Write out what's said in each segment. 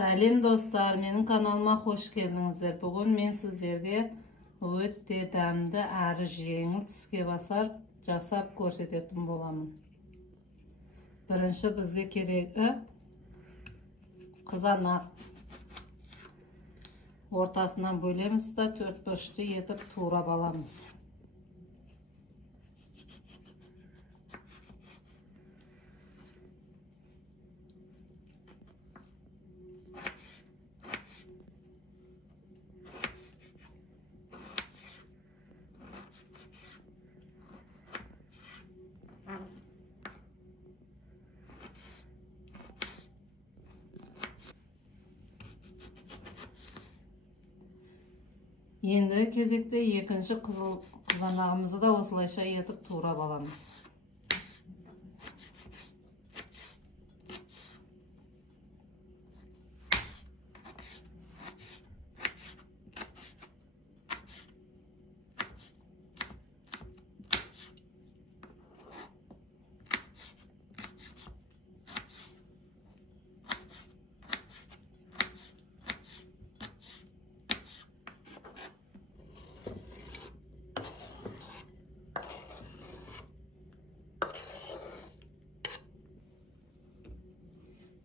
Сәлем достар, менің каналыма қош келдіңіздер. Бүгін мен сіздерге өте дәмді әрі жеңіл тіске басар жасап көрсететін боламын. Бірінші бізге керегі қызанақ. Ортасынан бөлеміз да төрт бөлшікті етіп турап аламыз. Енді кезекте екінші қызанағымызды да осылайша етіп турап аламыз.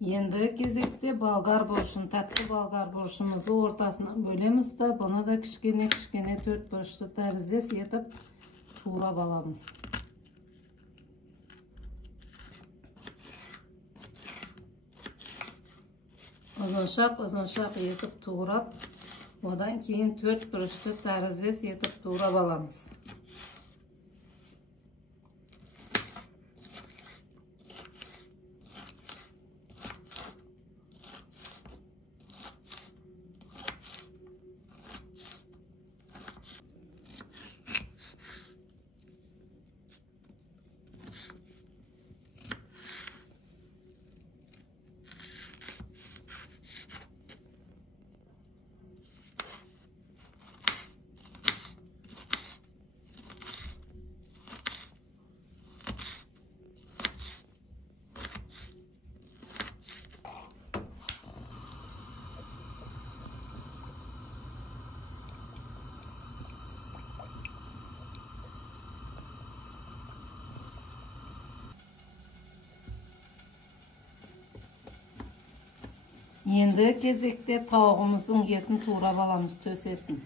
Енді кезекте болгар борщын, тәтті болгар борщымызды ортасынан бөлеміз да, бұны да кішкене төрт бөлшікті тәріздес етіп турап аламыз. Ұзыншақ етіп турап, одан кейін төрт бөлшікті тәріздес етіп турап аламыз. Енді кезекте тауығымыздың етін турап аламыз, төс етін.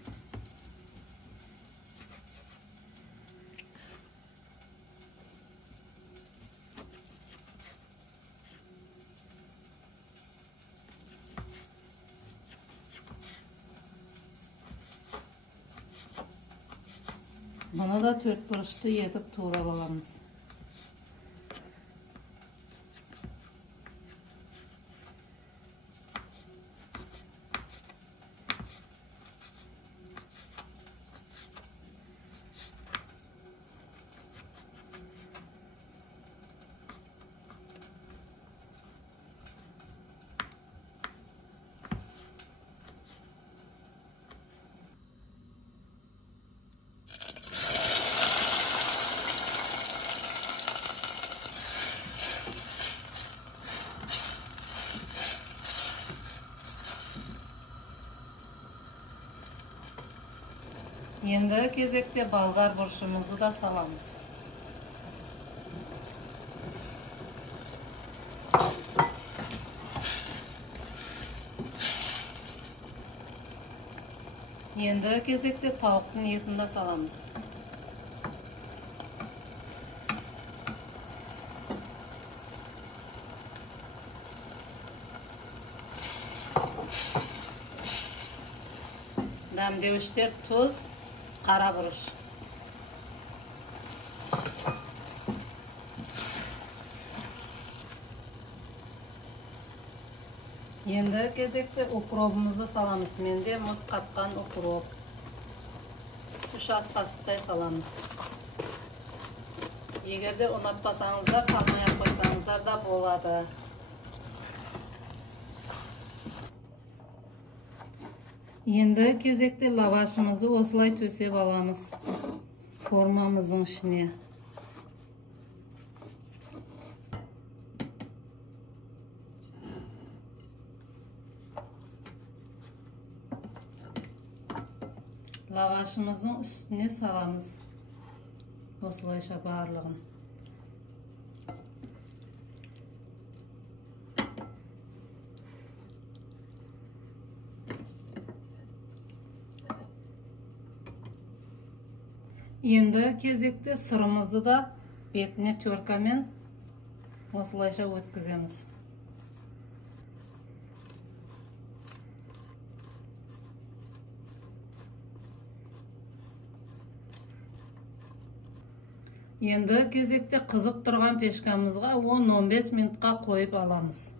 Бұны да төрт бұрышты етіп турап аламыз. Енді кезекте болгар борщымызды да саламыз. Енді кезекте тауықтың етін де саламыз. Дәмдеуіштер тұз, қара бұрыш. Енді кезекте укропымызды саламыз. Менде мұз қатқан укроп. 3 ас қасықтай саламыз. Егерде ұнатпасаңыздар, салмай қойсаңыздар да болады. Енді кезекте лавашымызды осылай төсеп аламыз формамыздың ішіне. lavaşımızın üstüne salamız. Oslayışa barlığın. Endi kezekte sırımızı da betine törkamen oslayışa ötküzemiz. Endi kezekte kızıp turgan peşkamızga 10-15 minutqa koyup alamız.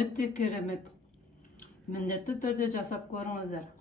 Öte keremet. Mendetli türde jasap koruңuzlar.